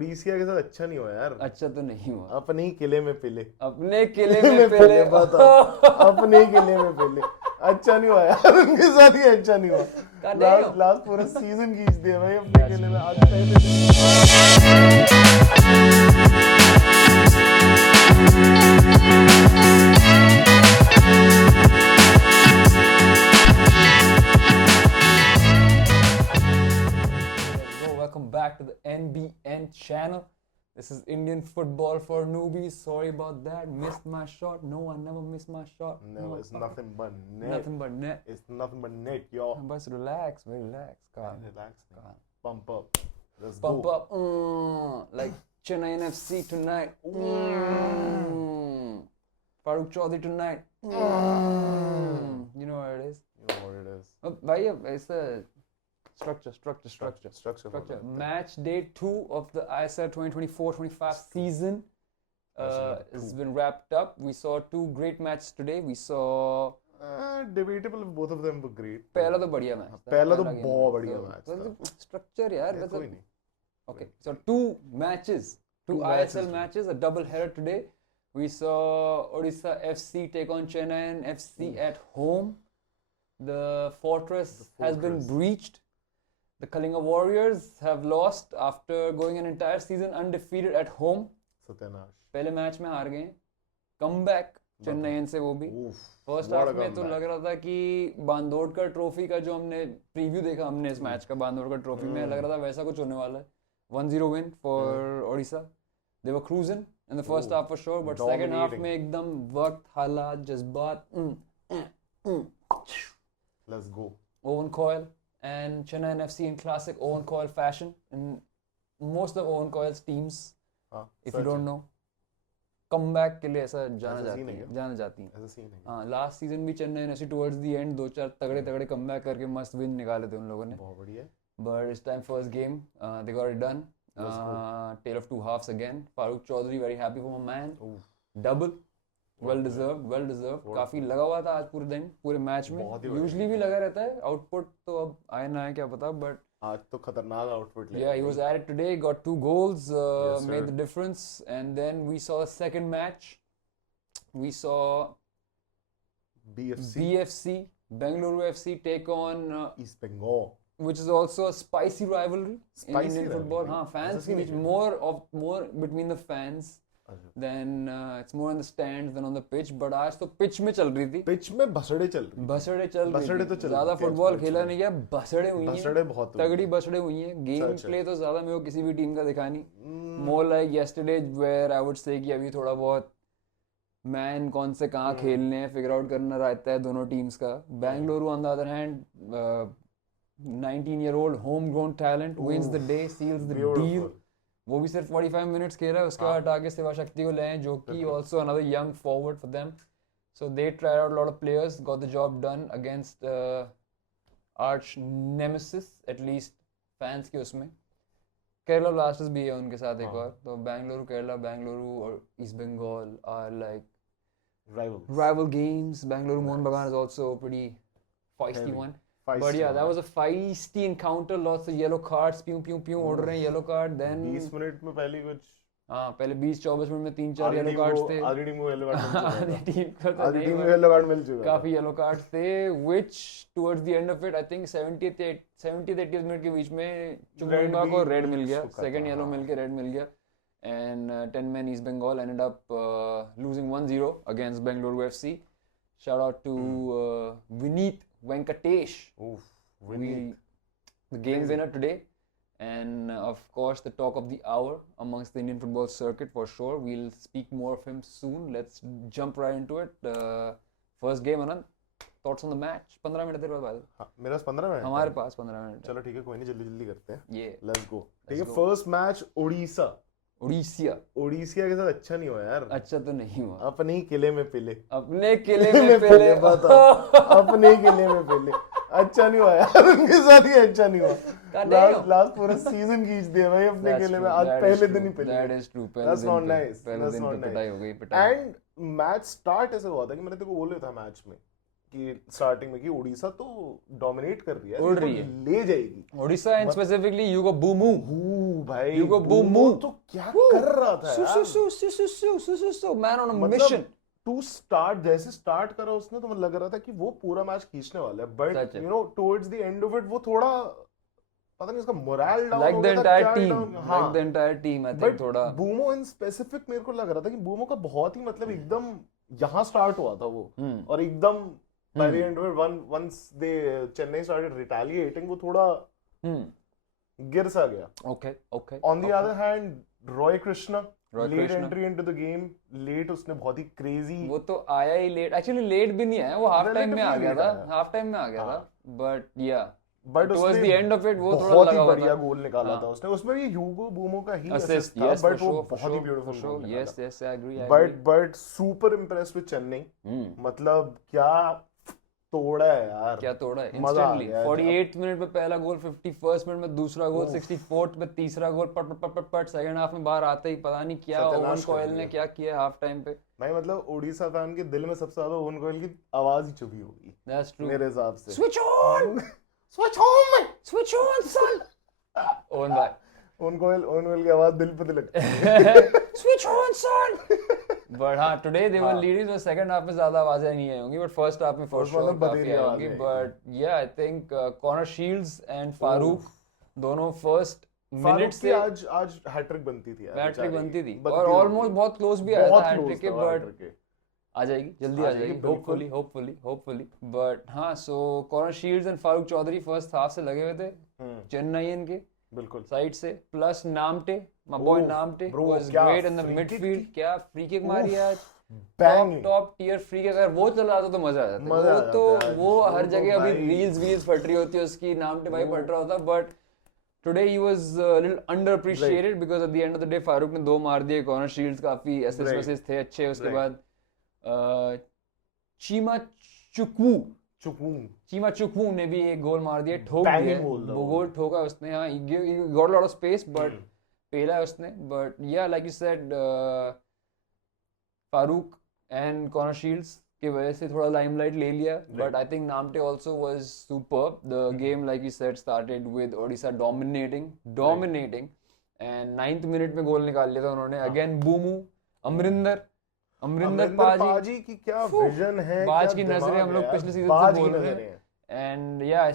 ओडिसिया के साथ अच्छा नहीं हुआ यार। अच्छा तो नहीं हुआ। अपने ही किले में पिले। अपने किले में पहले बताओ। अपने ही किले में पिले। अच्छा नहीं हुआ यार, उनके साथ ही अच्छा नहीं हुआ। लास्ट पूरा सीजन खींच दिया भाई अपने किले में। आज पहले Welcome back to the NBN channel. This is Indian football for newbies. Sorry about that. Missed my shot. No, I never miss my shot. No, it's nothing but net. Nothing but net. It's nothing but net, yo. But relax, very relax. Calm. Relax. Calm. Pump up. Let's Pump go. up. Like Chennai NFC tonight. Farooq Chaudhary tonight. You know what it is. You know what it is. भाई अब ऐसा structure. Match day 2 of the ISL 2024-25 season has been wrapped up. We saw 2 great matches today. We saw Debatable if both of them were great. पहला तो बढ़िया match था। पहला तो बहुत बढ़िया मैच था। स्ट्रक्चर यार कोई मतलब नहीं। Okay, so 2 matches, 2 ISL matches, a double header today. We saw Odisha FC take on Chennai FC at home. The fortress has been breached. The Kalinga Warriors have lost after going an entire season undefeated at home. सत्यानाश। पहले match में हार गए। Comeback Chennai से वो भी। First half में तो लग रहा था कि बांदोडकर ट्रॉफी का जो हमने प्रीव्यू देखा हमने इस मैच का बांदोडकर ट्रॉफी में लग रहा था वैसा कुछ होने वाला है। 1-0 win for Odisha. They were cruising in the first half for sure, but second half में एकदम वक्त हालात जज्बात Let's go. Owen Coyle and Chennai FC in classic Owen Coyle fashion. And most of Owen Coyle's teams, if you don't know, comeback के लिए ऐसा जाना जाती हैं। ऐसा सीन है। हाँ, लास्ट सीजन भी Chennai FC towards the end 2-4 तगड़े कमबैक करके मस्त विन निकाले थे उन लोगों ने। बहुत बढ़िया। But this time first game, they got it done. Tale of 2 halves again. Farooq Chaudhary very happy for my man. Double. Well deserved. काफी लगा हुआ था आज पूरे दिन पूरे मैच में। Usually भी लगा रहता है। आउटपुट तो अब आया ना है क्या पता, but आज तो खतरनाक output yeah, he was at it today. Got 2 goals, made the difference. And then we saw a second match. We saw BFC, Bengaluru FC take on East Bengal, which is also a spicy rivalry in Indian football. हाँ, fans के बीच more between the fans. Then it's more on the stands than on the pitch. But आज तो pitch में चल रही थी। pitch में भसड़े चल रही थी। ज़्यादा फुटबॉल खेला नहीं गया, भसड़े हुई हैं। भसड़े बहुत तगड़ी भसड़े हुई हैं। गेम प्ले तो ज़्यादा मेरे को किसी भी टीम का दिखा नहीं। More like yesterday where I would say कि अभी थोड़ा बहुत मैन कौन से कहाँ खेलने हैं फिगर आउट करना रहता है दोनों टीम्स का। Bengaluru on the other hand 19-year-old homegrown talent wins the day, seals the deal. वो भी सिर्फ 45 मिनट्स खेल रहा है, उसके बाद हटा के शिवा शक्ति को ले आए जो कि also another young forward for them. So they tried out a lot of players, got the job done against arch nemesis at least fans के उसमें। केरला ब्लास्टर्स भी है उनके साथ एक और। तो बेंगलुरु और East Bengal are like rival games. Bengaluru Mohan Bagan is also a pretty feisty one. But yeah, that was a feisty encounter. Lots of yellow cards, pew उड़ रहे हैं yellow card. Then 20 मिनट में पहले कुछ पहले 20-24 मिनट में 3-4 yellow cards थे। आधी टीम को yellow card मिल चुका काफी yellow cards थे, which towards the end of it, I think 70th 80th minute के बीच में चुंबा को red मिल गया, second yellow मिल के red मिल गया, and 10-man East Bengal ended up losing 1-0 against Bengaluru FC. Shout out to Vineet Venkatesh, the game winner today, and of course the talk of the hour amongst the Indian football circuit for sure. We'll speak more of him soon. Let's jump right into it. First game, Anand. Thoughts on the match? 15 minute तेरे पास बाद। मेरे पास 15 minute. हमारे पास 15 minute. चलो ठीक है, कोई नहीं, जल्दी करते हैं। ये Let's go. ठीक है, फर्स्ट मैच ओडिसिया के साथ अच्छा नहीं हुआ यार। अच्छा तो नहीं हुआ। अपने ही किले में पिले। अपने किले में पिले। बताओ। अपने ही किले में पिले। अच्छा नहीं हुआ यार, उनके साथ ही अच्छा नहीं हुआ। लास्ट पूरा सीजन खींच दिया भाई अपने किले में। आज पहले दिन ही पिले। That is true. That's not nice. पहले दिन पे पिटाई हो गई। एंड मैच स्टार्ट ऐसे हुआ था कि मैंने तेरे को बोले था मैच में कि स्टार्टिंग में कि उड़ीसा तो डोमिनेट कर रही है, उड़ ये तो रही है। ले जाएगी ओडिशा एंड स्पेसिफिकली यूगो बूमू भाई। यूगो बूमो बूमू तो क्या कर रहा था यार, मैन ऑन अ मतलब मिशन। टू स्टार्ट, जैसे स्टार्ट करा उसने तो मुझे लग रहा था कि वो पूरा मैच खींचने वाला है, but you know towards the end of it वो थोड़ा पता नहीं उसका मोरल डाउन लाइक हो द गया था एंटायर क्या team, down. Like the entire team I think but थोड़ा। बूमो इन स्पेसिफिक मेरे को लग रहा था कि बूमो का बहुत ही मतलब एकदम यहाँ स्टार्ट हुआ था वो, और एकदम by the end of it once they Chennai started retaliating वो थोड़ा गिर सा गया। Okay okay. On the other hand Roy Krishna Roy late Krishna. Entry into the game, late उसने बहुत ही क्रेजी, वो तो आया ही लेट, एक्चुअली लेट भी नहीं आया, वो हाफ टाइम में आ Relatively गया late था, आया। हाफ टाइम में आ गया था, बट या बट towards उसने the end of it वो थोड़ा बहुत ही लगा हुआ बढ़िया था। गोल निकाला हाँ। था उसने, उसमें भी ह्यूगो बूमो का ही असिस्ट, असिस्ट था, यस बट वो बहुत ही ब्यूटीफुल गोल निकाला। Yes yes I agree but super impressed with Chennai, मतलब क्या तोड़ा है यार, क्या तोड़ा है मजा आ इंस्टेंटली। गया। 48 मिनट में पहला गोल, 51st मिनट में दूसरा गोल, 64th में तीसरा गोल, पट पट पट पट सेकंड हाफ में बाहर आते ही पता नहीं क्या ओवन सत्यानाश कर कोयल ने दिया। क्या किया हाफ टाइम पे। भाई मतलब उड़ीसा फैन के दिल में सबसे ज्यादा ओवन कोयल की आवाज ही चुभी होगी दैट्स ट्रू। मेरे हिसाब से। Switch on, switch on, switch on son. Owen भाई ओवन कोयल की आवाज दिल पे लगती है। Switch on son. बट हाँ टुडे दे वर लीडिंग, तो सेकंड हाफ में ज्यादा आवाजें नहीं आई होंगी, बट फर्स्ट हाफ में फॉर First half श्योर में काफी बतेरी आएंगी। आवाजें but yeah I think Connor Shields and Farukh दोनों फर्स्ट मिनट फारूक की से आज हैट्रिक बनती थी यार, हैट्रिक बेचारी। बनती थी, बनती और होती। ऑलमोस्ट बहुत क्लोज भी आया बहुत था close हैट्रिक के, था वो बट hat-trick के। आ जाएगी जल्दी, आ जाएगी बिल्कुल। होपफुली। बट हाँ so Connor Shields and Farukh Choudhary first half से लगे हुए थे चेन्नईयन के बिल्कुल साइड से, plus Hnamte my boy oh, Hnamte bro, was क्या great in the free kick midfield, थी। क्या फ्री किक मारी आज, Bang. Top tier free kick. अगर वो चला जाता तो मजा आ जाता। मजा आ वो जाता तो यार। वो हर तो जगह अभी भाई- रील्स फट रही होती है उसकी, नामटे भाई फट रहा होता, but today he was little under appreciated because at the end of the day Farooq ने 2 मार दिए, कॉर्नर शील्ड्स काफी असिस्ट वसिस्ट थे अच्छे। उसके Right. बाद चीमा चुकू चुकूं चीमा चुकू ने भी एक गोल मार दिया, ठोक Banging दिया, goal था वो वो। गोल ठोका उसने। हाँ he got a lot of space but पेला है उसने। But yeah like you said Farukh and Connor Shields की वजह से थोड़ा लाइमलाइट ले लिया, but I think Hnamte also was superb. The game like you said started with Odisha dominating and 9th minute में गोल निकाल लिया था उन्होंने। अगेन बूमू, अमरिंदर पाजी की क्या विजन है, बाज क्या की नजरें दिमाग हम लोग है पिछले यार, सीजन बाज से की बोल रहे नजरें हैं। हैं। And yeah,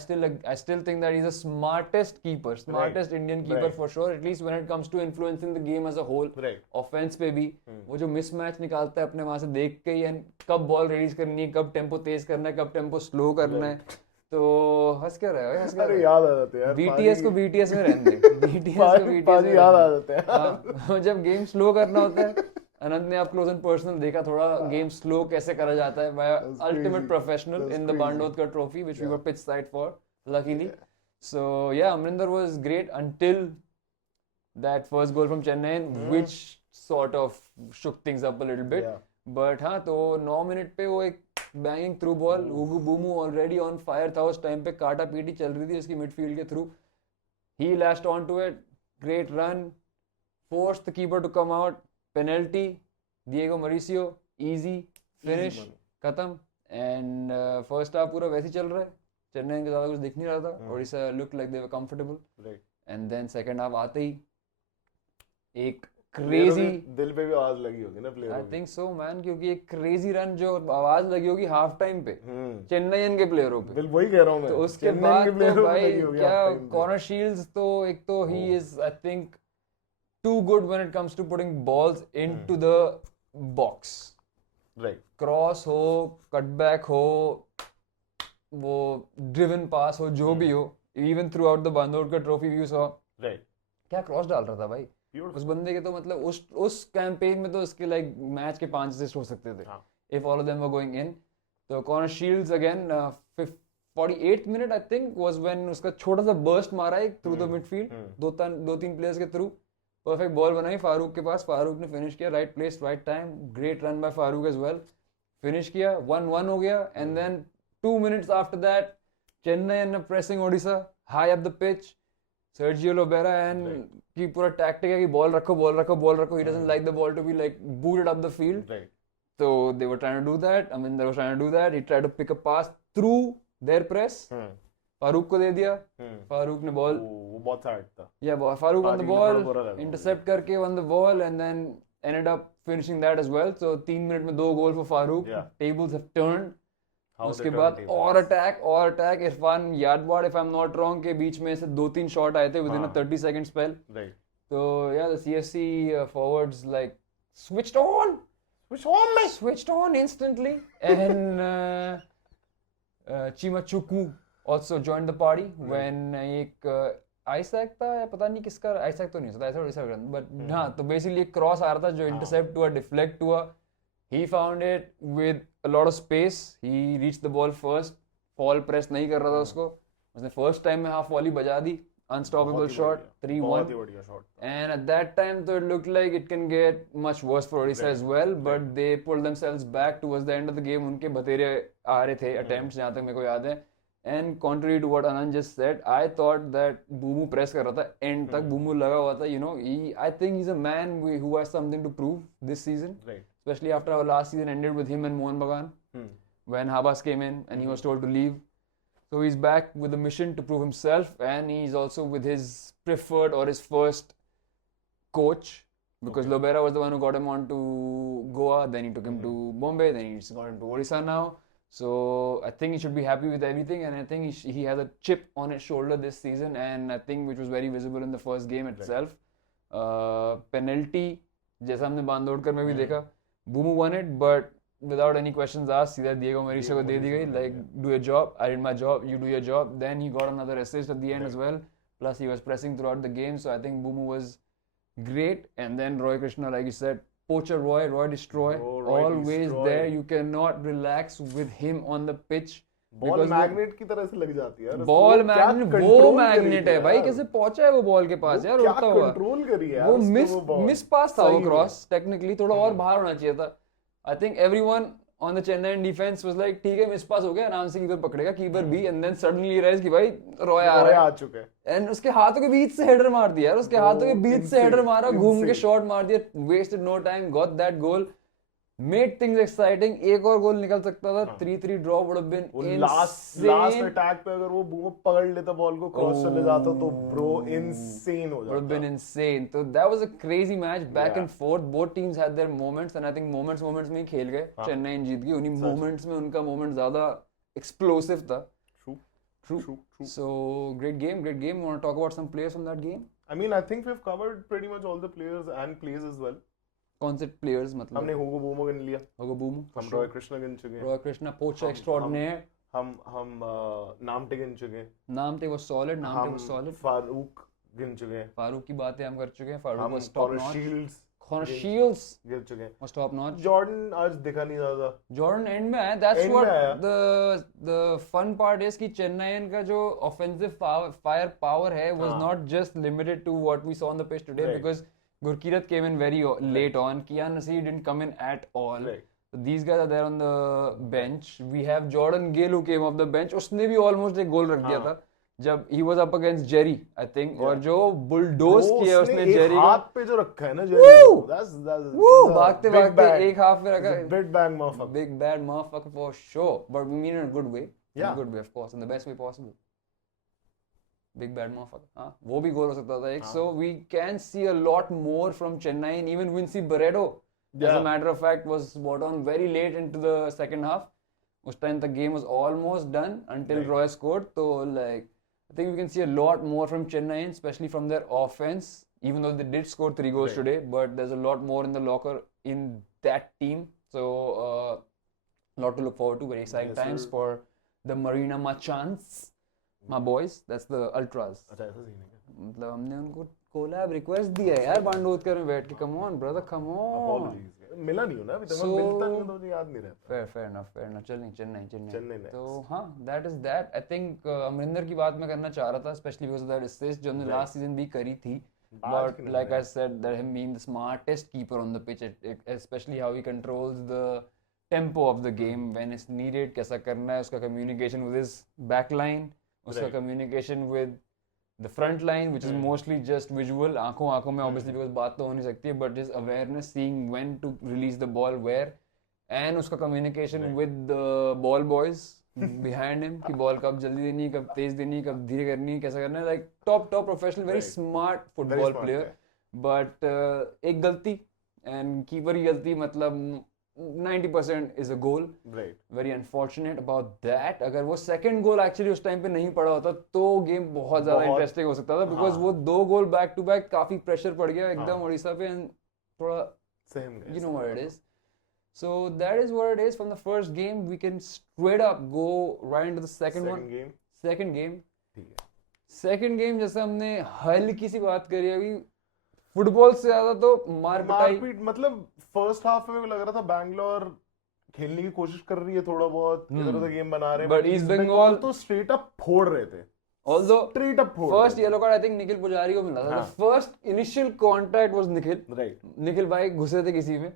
I still think that he's the smartest Indian keeper Right. for sure, at least when it comes to influencing the game as a whole. Right. Offense पे भी वो जो मिसमैच निकालता है अपने वहां से देख के ही, and कब बॉल रिलीज करनी है, कब टेम्पो तेज करना है, कब टेम्पो स्लो करना है। तो हंस क्या रहे हो, हंस क्या अरे रहे हो? याद आ जाते हैं यार, BTS को BTS में रहने दे, BTS को BTS पाजी में याद आ रहने जाते हैं। दे। हाँ, जब गेम स्लो करना होता है, अनंत ने आप क्लोज एंड पर्सनल देखा थोड़ा गेम स्लो कैसे करा जाता है by ultimate professional in the Bandodkar trophy which we were pitch side for luckily. So yeah, Amrinder was great until that first goal from Chennai, which sort of shook things up a little bit. Yeah. But हाँ तो 9 minute पे वो एक banging through ball, Hugo Boumous already on fire था उस time पे, काटा PT चल रही थी उसकी मिडफील्ड के through, he lashed on to it, great run, forced the keeper to come out, penalty, Diego Mauricio, easy finish, खत्म। एंड फर्स्ट हाफ पूरा वैसे ही चल रहा है, चेन्नई के ज्यादा कुछ दिख नहीं रहा था, Odisha look like they were comfortable. And then second half आते ही एक क्रेजी, दिल पे भी आवाज लगी होगी ना player. I think so man, क्योंकि एक क्रेजी रन जो आवाज लगी होगी हाफ टाइम पे चेन्नईयन के प्लेयरों पे, बिल वही कह रहा हूं मैं, तो उसके चेन्नई बाद के तो प्लेयरों पे भाई लगी होगी क्या half time पे। कॉर्नर शील्ड्स तो एक तो ही is I think too good when it comes to putting balls into the box. Right, cross हो, कटबैक हो, वो ड्रिवन पास हो, जो भी हो, even throughout the Bandodkar trophy we saw, right, क्या क्रॉस डाल रहा था भाई उस बंदे के। तो मतलब उस कैंपेन में तो उसके लाइक मैच के 5 असिस्ट हो सकते थे if all of them were going in. तो Connor Shields again 48th minute I think was when उसका छोटा सा बर्स्ट मारा एक थ्रू द मिडफील्ड, दो तीन प्लेयर्स के थ्रू, परफेक्ट बॉल बनाई फारूक के पास, फारूक ने फिनिश किया, right place right time, great run by Farukh as well, finish किया, 1-1 हो गया। And then 2 minutes after that, Chennai and pressing Odisha high up the pitch, Sergio Lobera and की पूरा tactic है कि बॉल रखो, he doesn't like the ball to be like booted up the field, right, So they were trying to do that. I mean, they were trying to do that. He tried to pick a pass through their press. Farooq को दे दिया. फारूक ने ball, वो बहुत sad था. Yeah, Farouk on the ball, intercept करके on the ball, and then ended up finishing that as well. So 3 minute में 2 गोल for Farouk. Tables have turned. उसके बाद और attack Irfan Yadwad, if I'm not wrong, के बीच में से 2-3 शॉट आए थे within a 30-second spell. Right. So yeah, the CFC forwards like switched on instantly, and Chima Chukwu also joined the party when एक Isaac था या पता नहीं किसका, आइसैक तो नहीं होता ऐसा, but हाँ, तो basically एक क्रॉस आ रहा था जो intercept हुआ, deflect हुआ. He found it with a lot of space. He reached the ball first. Fall press नहीं कर रहा था उसको. उसने first time में half volley बजा दी. Unstoppable shot. 3-1. And at that time, so it looked like it can get much worse for Odisha as well. But they pulled themselves back towards the end of the game. उनके बतेरे आ रहे थे attempts, जहाँ तक मेरे को याद है. And contrary to what Anand just said, I thought that Bumu press कर रहा था. End तक Bumu लगा हुआ था. You know, I think he's a man who has something to prove this season. Right. Especially after our last season ended with him and Mohan Bagan. When Habas came in and he was told to leave. So he's back with a mission to prove himself, and he's also with his preferred or his first coach, because Lobera was the one who got him on to Goa, then he took him to Bombay, then he's got him to Odisha now. So I think he should be happy with everything, and I think he has a chip on his shoulder this season, and I think which was very visible in the first game itself. Penalty, जैसा हमने बांदोडकर में भी देखा, Bumu won it, but without any questions asked, सीधा Diego Mauricio को दे दी गई, like, do your job, I did my job, you do your job. Then he got another assist at the end as well, plus he was pressing throughout the game, so I think Bumu was great. And then Roy Krishna, like you said, poacher Roy destroy, always there. You cannot relax with him on the pitch. Ball magnet की तरह से लग जाती है यार. Ball magnet, वो magnet है भाई, कैसे पहुंचा है वो बॉल के पास यार, उड़ता हुआ कंट्रोल करी है यार. वो मिस पास था, वो क्रॉस टेक्निकली थोड़ा और बाहर होना चाहिए था. I think everyone on the Chennai defense was like, ठीक है, मिस पास हो गया, आराम से कीपर पकड़ेगा, कीपर भी, and then suddenly realize कि भाई रॉय आ रहा है, आ चुका है, and उसके हाथों के बीच से हेडर मार दिया यार, उसके हाथों के बीच से हेडर मारा, घूम के शॉट मार दिया, wasted no time, got that goal, made things exciting. एक और गोल निकल सकता था. 3-3 draw would have been insane. Last attack पे अगर वो बूमो पकड़ लेता बॉल को, क्रॉस चले जाता, तो ब्रो insane हो जाता. Would have been insane. So that was a crazy match, back and forth. Both teams had their moments, and I think moments में ही खेल गए. चेन्नई जीत गई. उन्हीं moments में उनका moment ज़्यादा explosive था. True. So great game. Want to talk about some players from that game? I mean, I think we've covered pretty much all the players and plays as well. कौन से players मतलब? हमने हुगो बूमो गिन लिया. हम रॉय कृष्णा गिन चुके हैं. रॉय कृष्णा पोचर एक्स्ट्राऑर्डिनेयर. हम नामटे गिन चुके हैं. नामटे was solid. फारूक गिन चुके हैं. फारूक की बातें हम कर चुके हैं. Farooq was top notch. Connor Shields गिन चुके हैं. was top notch. जॉर्डन आज दिखा नहीं ज़्यादा. जॉर्डन एंड में आया. That's what the fun part is कि चेन्नई का जो offensive firepower है was not just limited to what we saw on the pitch today, because Gurkirat came in very late on. Kian Nasir didn't come in at all. So these guys are there on the bench. We have Jordan Gill who came off the bench. उसने भी almost एक गोल रख दिया था जब he was up against Jerry, I think. और जो bulldoze किया उसने Jerry को. हाथ पे जो रखा है ना Jerry. That's भागते एक हाथ पे रखा. Big bad motherfucker. Big bad motherfucker for sure. But we mean in a good way. In a good way, of course, in the best way possible. Big bad motherfucker. हाँ, वो भी गोल हो सकता था एक. So we can see a lot more from Chennai, and even Vinci Barreto, as a matter of fact, was brought on very late into the second half. उस time the game was almost done until Roy scored. So like, I think we can see a lot more from Chennai, especially from their offense. Even though they did score 3 goals today, but there's a lot more in the locker in that team. So a lot to look forward to. Very exciting times for the Marina Machans. My boys, that's the Ultras. अच्छा ऐसा scene है क्या? मतलब हमने उनको collab request दिया है यार बांडोदकर में बैठ के. Come on brother, come on. मिला नहीं हो ना अभी तक. मिलता नहीं तो मुझे याद नहीं रहता. fair enough. चेन्नई. तो हाँ, that is that. I think Amarinder की बात मैं करना चाह रहा था, especially because of that assist जो हमने last season भी करी थी. But like I said, that him being the smartest keeper on the pitch, especially how he controls the tempo of the game when it's needed, कैसा करना है, उसका communication with his back line, उसका communication with the front line, which is mostly just visual, आंखों में obviously, because बात तो हो नहीं सकती है, but his awareness, seeing when to release the ball where, and उसका communication with the ball boys behind him कि बॉल कब जल्दी देनी है, कब तेज देनी है, कब धीरे करनी है, कैसा करना है, like top professional, very smart football player, but एक गलती and कीपर की गलती मतलब 90% is a goal. Right. Very unfortunate about that. अगर वो second goal actually उस टाइम पे नहीं पड़ा होता तो गेम बहुत ज़्यादा इंटरेस्टिंग हो सकता था, because वो 2 गोल बैक टू बैक काफी प्रेशर पड़ गया एकदम उड़ीसा पे, and थोड़ा you know what it is. So that is what it is from the first game. We can straight up go right into the second one. Second game. Second game जैसे हमने हल्की सी बात करी अभी, फुटबॉल से ज्यादा तो मारपीट, मतलब फर्स्ट हाफ में लग रहा था बैंगलोर खेलने की कोशिश कर रही है थोड़ा बहुत, इधर उधर गेम बना रहे हैं, बट ईस्ट बंगाल तो स्ट्रेट अप फोड़ रहे थे. Although straight up फोड़ first yellow card I think Nikhil पुजारी को मिला था. The first initial contact was Nikhil. Right. Nikhil भाई घुसे थे किसी में,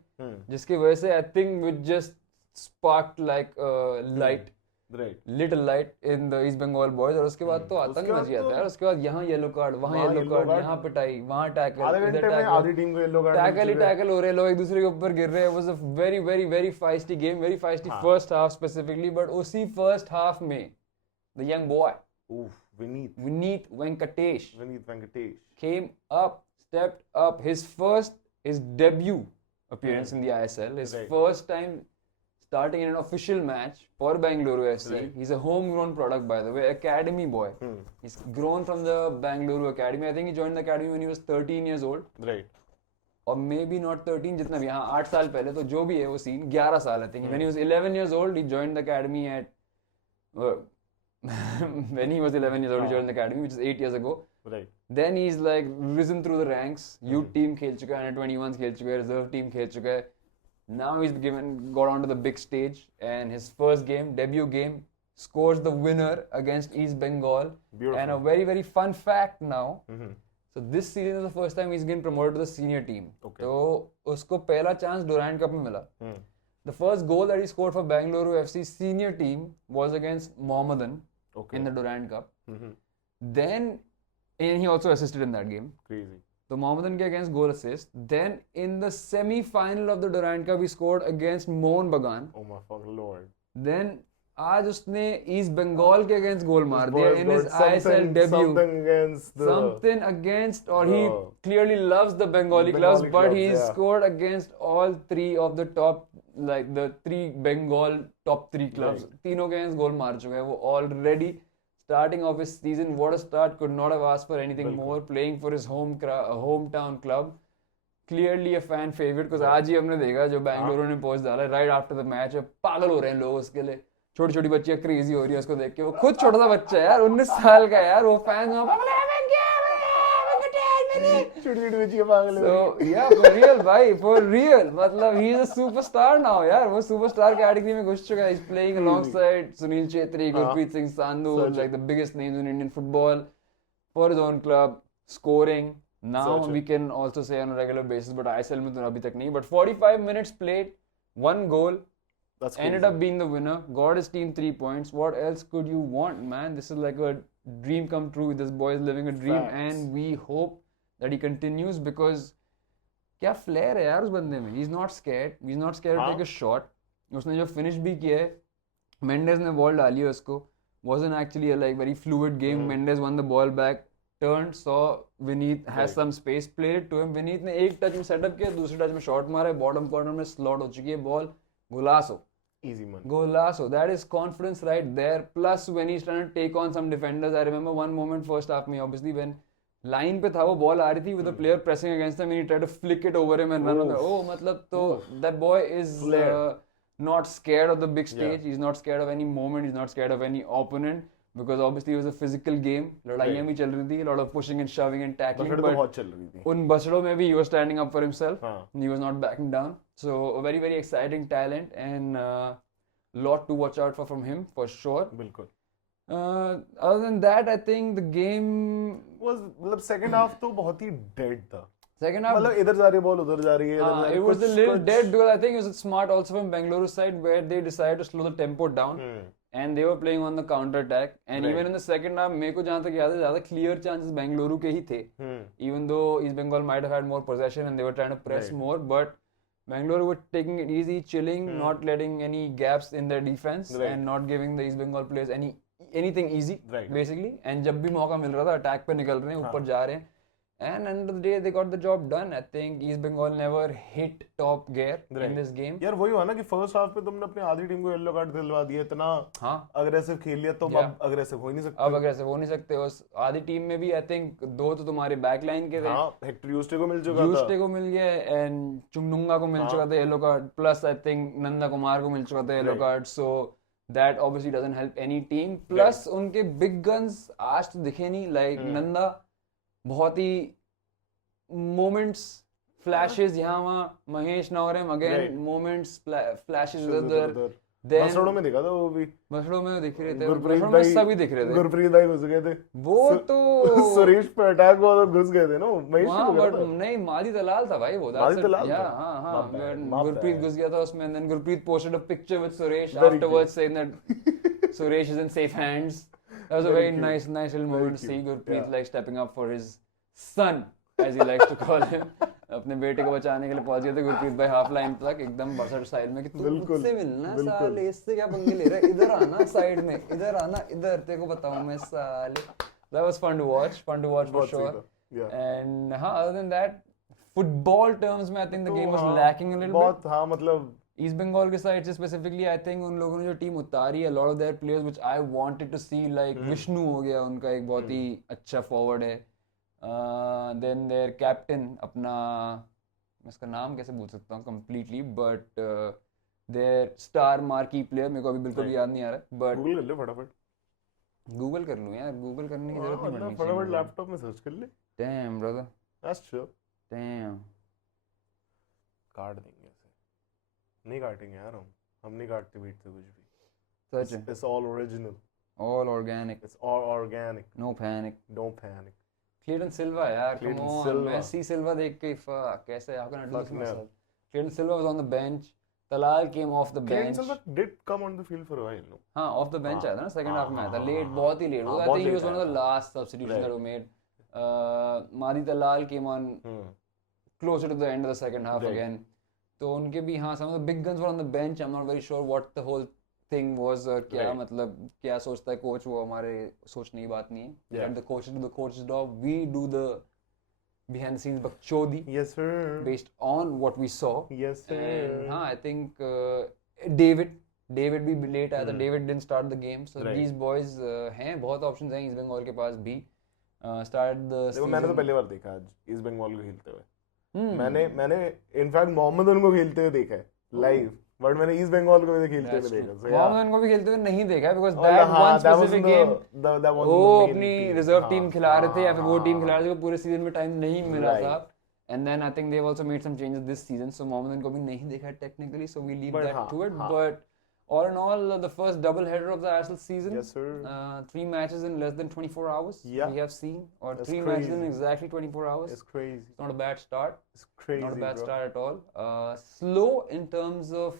जिसकी वजह से I think it just sparked like light. Right. Little light in the East Bengal boys, और उसके बाद तो आतंक मच गया था यार. उसके बाद यहाँ येलो कार्ड, वहाँ येलो कार्ड, यहाँ पिटाई, वहाँ टैकल, आधे घंटे में आधी टीम को येलो कार्ड, टैकल ही टैकल हो रहे, लोग एक दूसरे के ऊपर गिर रहे हैं. It was a very very very feisty game, very feisty first half specifically, but उसी first half में the young boy Vineet Venkatesh came up, stepped up, his debut appearance in the ISL, his first time starting in an official match for Bengaluru FC. Right. He's a homegrown product, by the way, academy boy. He's grown from the Bengaluru academy. I think he joined the academy when he was 13 years old. Right. Or maybe not 13, जितना भी, हाँ 8 साल पहले, तो जो भी है वो सीन 11 साल I think. When he was 11 years old, he joined the academy at when he was 11 years old, he joined the academy, which is 8 years ago. Right. Then he's like risen through the ranks. Youth team खेल चुका है, under 21s खेल चुका है, reserve team खेल चुका है. Now he's got onto the big stage, and his first game, debut game, scores the winner against East Bengal. Beautiful. And a very very fun fact now. So this season is the first time he's getting promoted to the senior team. Okay. तो उसको पहला chance Durand Cup में मिला. The first goal that he scored for Bengaluru FC senior team was against Mohammedan in the Durand Cup. Then, and he also assisted in that game. Crazy. So Mohammedan ke against goal assist. Then in the semi-final of the Durand Cup, he scored against Mohun Bagan. Oh my fucking lord. Then आज उसने East Bengal के against goal मार दिया in his ISL debut. Something against, or he clearly loves the Bengali clubs, but he scored against all three of the top, like the 3 Bengal top 3 clubs. तीनों के against goal मार चुका है वो already. Starting off his season, what a start! Could not have asked for anything more. Playing for his hometown club. Clearly a fan favorite. Because आज ही हमने देखा जो बैंगलोर ने पोस्ट डाला right after the match, पागल हो रहे हैं लोग उसके लिए. छोटी छोटी बच्चियां क्रेजी हो रही है उसको देख के. वो खुद छोटा सा बच्चा है यार, 19 साल का यार. वो फैंस छोटी छोटी बच्चियां पागल हो रही है. So yeah, for real भाई, for real. मतलब he is a superstar now यार. वो superstar कैटेगरी में घुस चुका है. He's playing alongside Sunil Chhetri, Gurpreet Singh Sandhu, like the biggest names in Indian football, for his own club, scoring. Now we can also say on a regular basis, but ISL में तो अभी तक नहीं. But 45 minutes played, 1 goal. Ended up being the winner. Got his team 3 points. What else could you want, man? This is like a dream come true. This boy is living a dream, and we hope that he continues, because क्या flair है यार उस बंदे में. He's not scared. He's not scared to take a shot. उसने जो finish भी किया है, Mendes ने ball डाली है उसको. Wasn't actually a like very fluid game. Mendes won the ball back, turned, saw Vineet has some space, played it to him. Vineet ने एक touch में setup किया, दूसरे touch में shot मारा है, bottom corner में slot हो चुकी है ball. Golazo. Easy money. Golazo. That is confidence right there. Plus when he's trying to take on some defenders, I remember one moment first half में, obviously when line पे था वो ball आ रही थी with the player pressing against him, and he tried to flick it over him and run on the. Oh, मतलब तो that boy is not scared of the big stage. He's not scared of any moment. He's not scared of any opponent, because obviously it was a physical game. लड़ाइयाँ भी चल रही थी, a lot of pushing and shoving and tackling. बसड़े तो बहुत चल रही थी. उन बसड़ों में भी he was standing up for himself. He was not backing down. So a very very exciting talent, and lot to watch out for from him for sure. बिल्कुल. Other than that, I think the game was, मतलब second half तो बहुत ही dead था. Second half, मतलब इधर जा रही है बॉल, उधर जा रही है. It was a little dead, because I think it was smart also from Bengaluru side, where they decided to slow the tempo down. And they were playing on the counter attack, and even in the second half, मेरे को जहाँ तक याद है, ज़्यादा clear chances Bengaluru के ही थे. Even though East Bengal might have had more possession and they were trying to press more, but Bangalore were taking it easy, chilling, not letting any gaps in their defense and not giving the East Bengal players anything easy, basically. And जब भी मौका मिल रहा था, attack पे निकल रहे हैं, ऊपर जा रहे हैं. And end of the day, they got the job done. I think East Bengal never hit top gear in this game. यार वही हुआ ना कि फर्स्ट हाफ पे तुमने अपनी आधी टीम को येलो कार्ड दिलवा दिया, इतना अग्रेसिव खेल लिया, तुम अब अग्रेसिव हो ही नहीं सकते. अब अग्रेसिव हो नहीं सकते. उस आधी टीम में भी आई थिंक 2 तो तुम्हारे बैकलाइन के थे. हेक्टर यूस्टे को मिल चुका था. यूस्टे को मिल गया एंड चुंगनुंगा को मिल चुका था yellow card, plus I think Nanda Kumar को मिल चुका था yellow card. So that obviously doesn't help any team. Plus उनके big guns आज तो दिखे नहीं. Like नंदा बहुत ही moments flashes यहाँ वहाँ, महेश नवरेम again moments flashes उधर. मसड़ों में दिखा था वो भी. मसड़ों में दिख रहे थे, मसड़ों में सभी दिख रहे थे. गुरप्रीत भाई घुस गए थे वो तो. सुरेश पे अटैक हुआ तो घुस गए थे ना महेश. नहीं मादी दलाल था भाई वो. मादी दलाल था. हाँ गुरप्रीत घुस गया था उसमें. And then Gurpreet posted a picture with Suresh afterwards saying that Suresh is in safe hands. That was a very nice little moment to see Gurpreet like stepping up for his son, as he likes to call him. अपने बेटे को बचाने के लिए पहुंच गए थे गुरप्रीत भाई हाफ लाइन तक एकदम बरसट साइड में कि तू मुझसे मिलना साले, इससे क्या पंगे ले रहा है, इधर आना साइड में, इधर आना, इधर तेरे को बताऊं मैं साले. That was fun to watch for sure. And हाँ, other than that, football terms में I think the game was lacking a little bit. हाँ मतलब East Bengal के साइड से specifically I think उन लोगों ने जो टीम उतारी है, a lot of their players which I wanted to see, like Vishnu हो गया उनका एक बहुत ही अच्छा forward है. Then their captain अपना, मैं इसका नाम कैसे भूल सकता हूँ completely, but their star marquee player मेरे को अभी बिल्कुल भी याद नहीं आ रहा, but गूगल कर ले फटाफट. गूगल कर लूँ यार, गूगल करने की जरूरत नहीं पड़नी चाहिए. फटाफट लैपटॉप में सर्च कर ले. Damn brother. That's true. Damn. काट देंगे इसे. नहीं काटेंगे यार हम नहीं काटते बीटते कुछ भी. सच है. It's all original. All organic. It's all organic. No panic. Don't panic. Clayton Silva यार, come on. Messi Silva देख के कैसे how can I do this myself? Clayton Silva was on the bench. Talal came off the bench. Clayton Silva did come on the field for a while, no? हाँ, off the bench आया था ना, second half में आया था. Late, बहुत ही late. I think he was one of the last substitutions that were made. Madi Talal came on closer to the end of the second half again. तो उनके भी हाँ, some of the big guns were on the bench. I'm not very sure what the whole thing was और क्या मतलब क्या सोचता है कोच, वो हमारे सोचने की बात नहीं है. Let the coaches do the coach's job. We do the behind the scenes bakchodi. Yes sir. Based on what we saw. Yes sir. And हाँ, I think David भी late आया था. David didn't start the game. So these boys हैं, बहुत options हैं East Bengal के पास भी. Started the season. मैंने तो पहली बार देखा आज East Bengal को खेलते हुए. मैंने इनफैक्ट मोहम्मद उनको खेलते हुए देखा है लाइव, बट मैंने ईस्ट बंगाल को भी खेलते हुए देखा. मोहम्मद उनको भी खेलते हुए नहीं देखा because that one specific game वो अपनी रिजर्व टीम खिला रहे थे या फिर वो टीम खिला रहे थे, पूरे सीजन में टाइम नहीं मिला था. And then I think they have also made some changes this season, so Mohammed उनको भी नहीं देखा technically, so we leave that to it. But all in all, the first double header of the ISL season. Yes, sir. 3 matches in less than 24 hours. Yeah. We have seen, or That's 3 matches in exactly 24 hours. It's crazy. It's not a bad start. It's crazy. Not a bad bro. start at all. Slow in terms of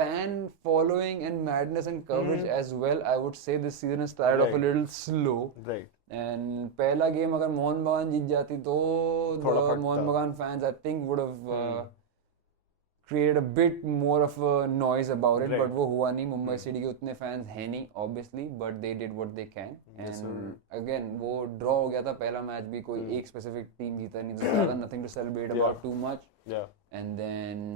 fan following and madness and coverage as well. I would say this season has started off a little slow. Right. And पहला game अगर मोहन बगान जीत जाती तो the Mohan बगान fans I think would have created a bit more of a noise about it, but वो हुआ नहीं. Mumbai city के उतने fans हैं नहीं obviously, but they did what they can. And again वो draw हो गया था पहला मैच भी, कोई एक specific team जीता नहीं तो ज़्यादा nothing to celebrate about too much. Yeah. And then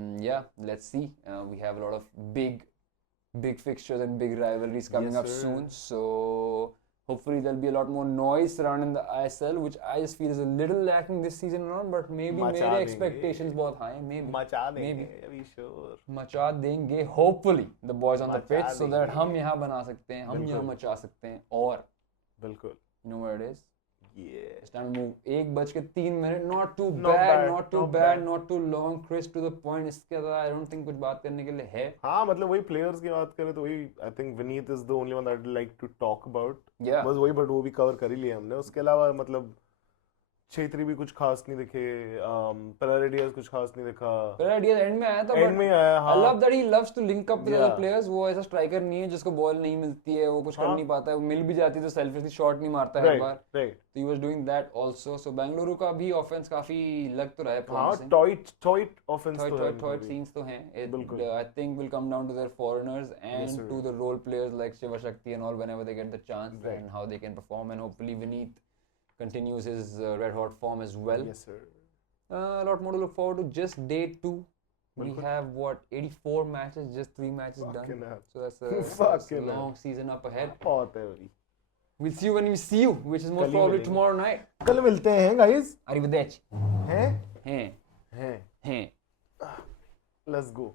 let's see. We have a lot of big fixtures and big rivalries coming up soon. So hopefully there'll be a lot more noise surrounding the ISL, which I just feel is a little lacking this season around. But maybe मेरे expectations बहुत high हैं. मचा देंगे. Be sure. मचा देंगे. Hopefully the boys on the pitch, so that हम यहाँ बना सकते हैं, हम यहाँ मचा सकते हैं. और बिल्कुल. You know where it is? Yeah. It's time to move. 1:03. Not too bad, not too long, crisp to the point. इसके अलावा I don't think कुछ बात करने के लिए है. हाँ मतलब वही players की बात करें तो वही I think Vineet is the only one that I'd like to talk about. Yeah. बस वही, but वो भी cover कर ही लिया हमने. उसके अलावा मतलब छेत्री भी कुछ खास नहीं दिखे, पेरेरा डियाज कुछ खास नहीं दिखा, पेरेरा डियाज एंड में आया था, एंड में आया, I love that he loves to link up with Yeah. other players. वो ऐसा स्ट्राइकर नहीं है जिसको बॉल नहीं मिलती है, वो कुछ कर नहीं पाता है, वो मिल भी जाती है तो सेल्फिशली शॉट नहीं मारता है हर बार, राइट, तो he was doing that also. So Bengaluru का भी ऑफेंस काफी लग तो रहा है हाँ promising. टॉइट ऑफेंस तो है, Third scenes तो हैं. बिल्कुल. I think will come down to their foreigners and sir. to the role players like Shiva Shakti and all whenever they get the chance, Right. and how they can perform, and hopefully Vineet continues his red hot form as well. Yes sir. A lot more to look forward to. Just day 2. We बिल्कुल. have what 84 matches, just 3 matches Fucking done. hell. So that's a Fucking long hell. season up ahead. बहुत है भाई. We'll see you when we see you, which is most कल ही probably मिलेंगे. tomorrow night. कल मिलते हैं guys. Arrivederci. हैं? Hey. हैं. Hey. Let's go.